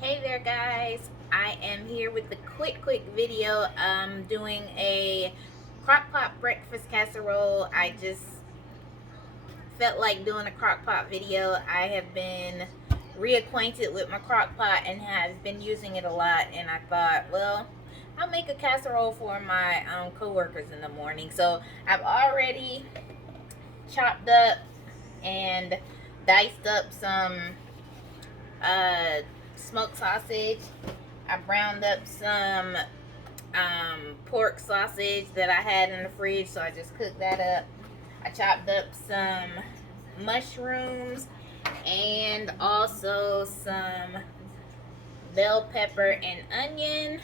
Hey there guys, I am here with the quick video. Doing a crock pot breakfast casserole. I just felt like doing a crock pot video. I have been reacquainted with my crock pot and have been using it a lot, and I thought, well, I'll make a casserole for my co-workers in the morning. So I've already chopped up and diced up some smoked sausage. I browned up some pork sausage that I had in the fridge, so I just cooked that up. I chopped up some mushrooms and also some bell pepper and onion.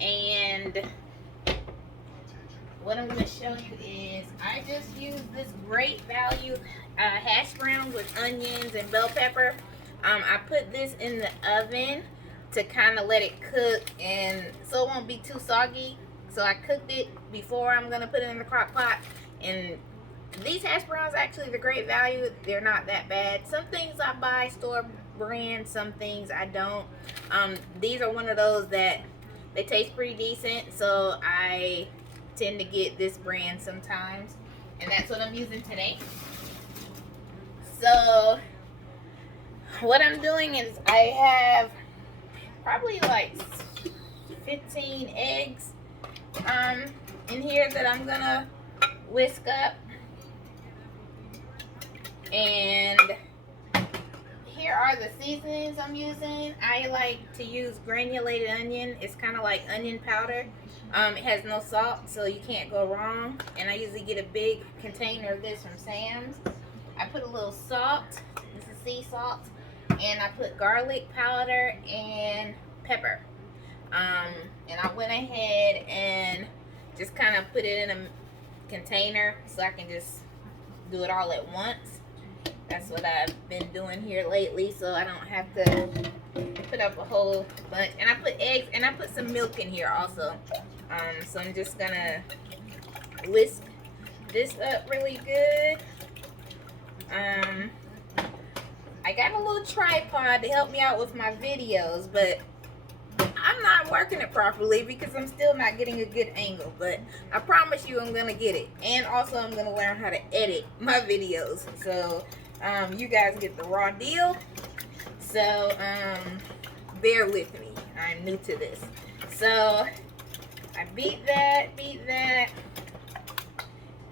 And what I'm going to show you is I just used this Great Value hash browns with onions and bell pepper. I put this in the oven to kind of let it cook, and so it won't be too soggy. So I cooked it before I'm going to put it in the crock pot. And these hash browns, actually, the Great Value, they're not that bad. Some things I buy store brand, some things I don't. These are one of those that they taste pretty decent, so I tend to get this brand sometimes, and that's what I'm using today. So what I'm doing is I have probably like 15 eggs in here that I'm gonna whisk up, and here are the seasonings I'm using. I like to use granulated onion. It's kind of like onion powder. It has no salt, so you can't go wrong. And I usually get a big container of this from Sam's. I put a little salt. This is sea salt. And I put garlic powder and pepper. And I went ahead and just kind of put it in a container so I can just do it all at once. That's what I've been doing here lately, so I don't have to put up a whole bunch. And I put eggs, and I put some milk in here also. So I'm just gonna whisk this up really good. I got a little tripod to help me out with my videos, but I'm not working it properly because I'm still not getting a good angle. But I promise you I'm gonna get it. And also I'm gonna learn how to edit my videos, so you guys get the raw deal. So bear with me, I'm new to this. So I beat that,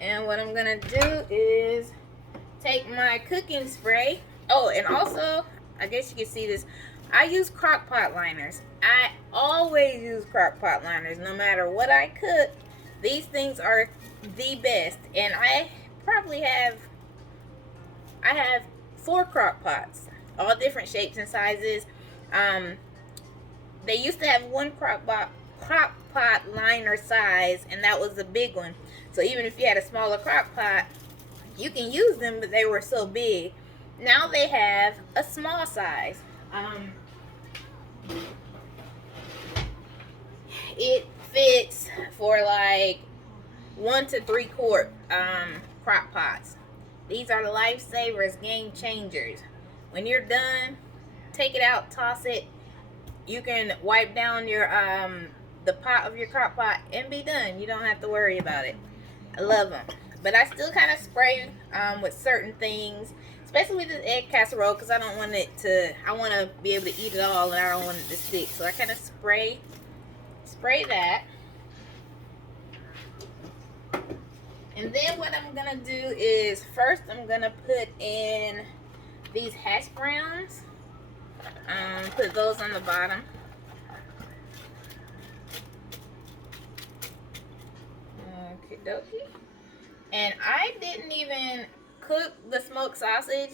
and what I'm gonna do is take my cooking spray. Oh, and also, I guess you can see this, I use crock pot liners. I always use crock pot liners no matter what I cook. These things are the best, and I have 4 crock pots, all different shapes and sizes. They used to have one crock pot liner size, and that was the big one. So even if you had a smaller crock pot, you can use them, but they were so big. Now they have a small size. It fits for like 1 to 3 quart crock pots. These are the Lifesavers Game Changers. When you're done, take it out, toss it. You can wipe down your the pot of your crock pot and be done. You don't have to worry about it. I love them. But I still kind of spray with certain things, especially with this egg casserole, because I don't want it to, I want to be able to eat it all, and I don't want it to stick. So I kind of spray that. And then what I'm going to do is, first I'm going to put in these hash browns. Put those on the bottom. Okie dokie. And I didn't even cook the smoked sausage.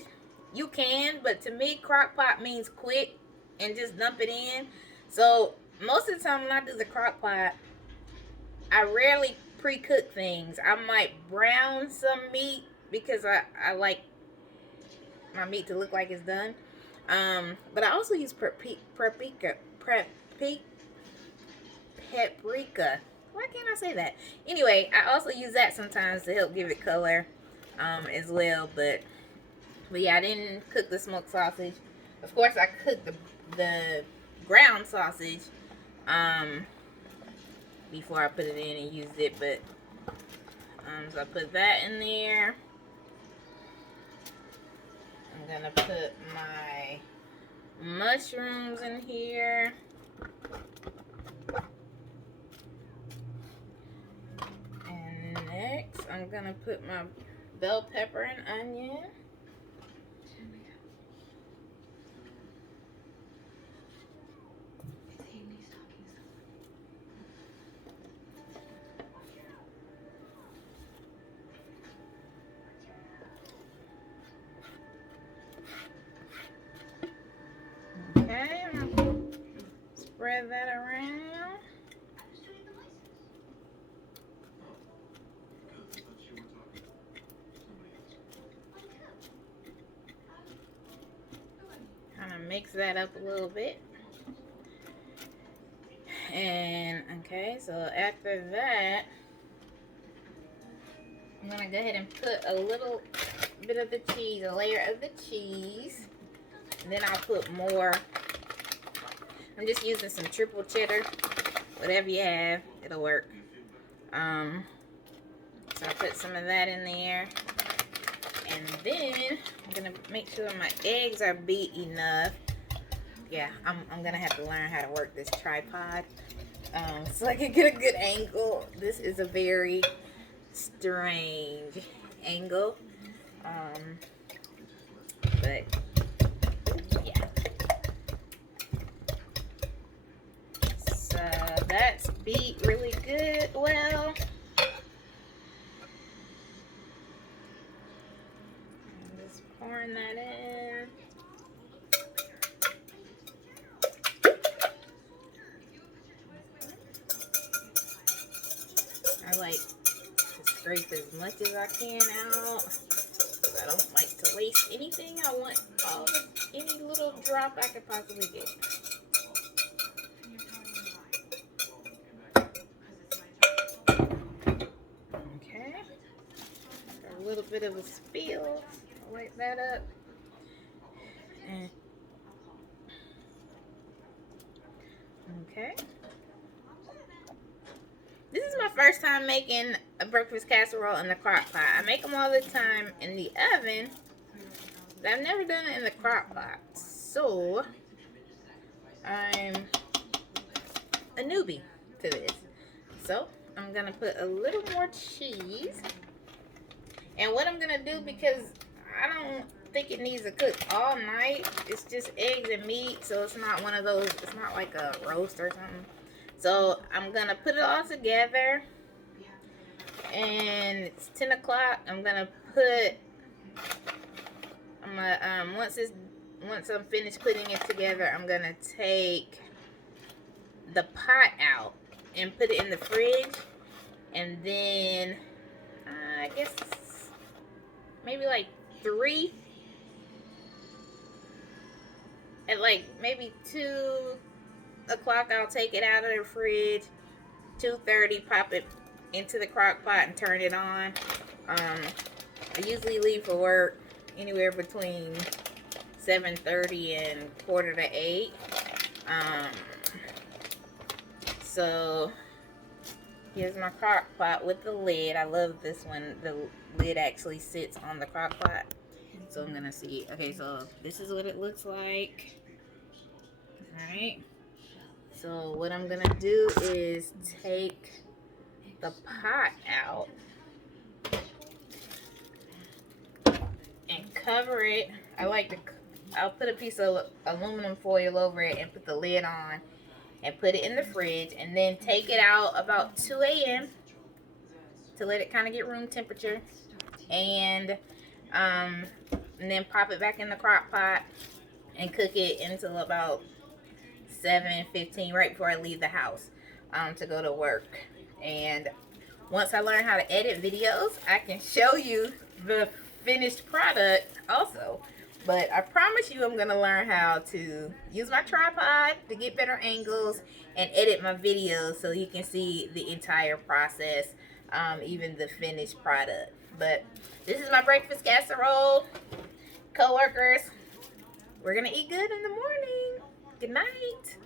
You can, but to me, crock pot means quick and just dump it in. So most of the time when I do the crock pot, I rarely pre-cook things. I might brown some meat because I like my meat to look like it's done. But I also use paprika. Why can't I say that? Anyway, I also use that sometimes to help give it color as well. But yeah, I didn't cook the smoked sausage. Of course, I cooked the ground sausage before I put it in and use it, but so I put that in there. I'm gonna put my mushrooms in here. And next, I'm gonna put my bell pepper and onion. Okay, I'm gonna spread that around. Kind of mix that up a little bit. And okay, so after that, I'm gonna go ahead and put a little bit of the cheese, a layer of the cheese. And then I'll put more. I'm just using some triple cheddar. Whatever you have, it'll work. So I put some of that in there. And then I'm gonna make sure my eggs are beat enough. Yeah, I'm gonna have to learn how to work this tripod so I can get a good angle. This is a very strange angle, but yeah. So that's beat really good. Well, I'm just pouring that in. I like to scrape as much as I can out because I don't like to waste anything. I want any little drop I could possibly get. Okay, got a little bit of a spill. I'll wipe that up. And okay. This is my first time making a breakfast casserole in the crock pot. I make them all the time in the oven, but I've never done it in the crock pot. So, I'm a newbie to this. So, I'm going to put a little more cheese. And what I'm going to do, because I don't think it needs to cook all night, it's just eggs and meat, so it's not one of those, it's not like a roast or something. So I'm gonna put it all together, and it's 10 o'clock. I'm gonna once I'm finished putting it together, I'm gonna take the pot out and put it in the fridge, and then I guess maybe like 3 at like maybe 2 o'clock, I'll take it out of the fridge. 2:30, pop it into the crock pot and turn it on. I usually leave for work anywhere between 7:30 and 7:45. So here's my crock pot with the lid. I love this one. The lid actually sits on the crock pot. So I'm gonna see. Okay, so this is what it looks like. Alright. So what I'm gonna do is take the pot out and cover it. I'll put a piece of aluminum foil over it and put the lid on and put it in the fridge, and then take it out about 2 a.m. to let it kind of get room temperature, and then pop it back in the crock pot and cook it until about 7:15, right before I leave the house to go to work. And once I learn how to edit videos, I can show you the finished product also. But I promise you I'm going to learn how to use my tripod to get better angles and edit my videos so you can see the entire process, even the finished product. But this is my breakfast casserole. Co-workers, we're going to eat good in the morning. Good night.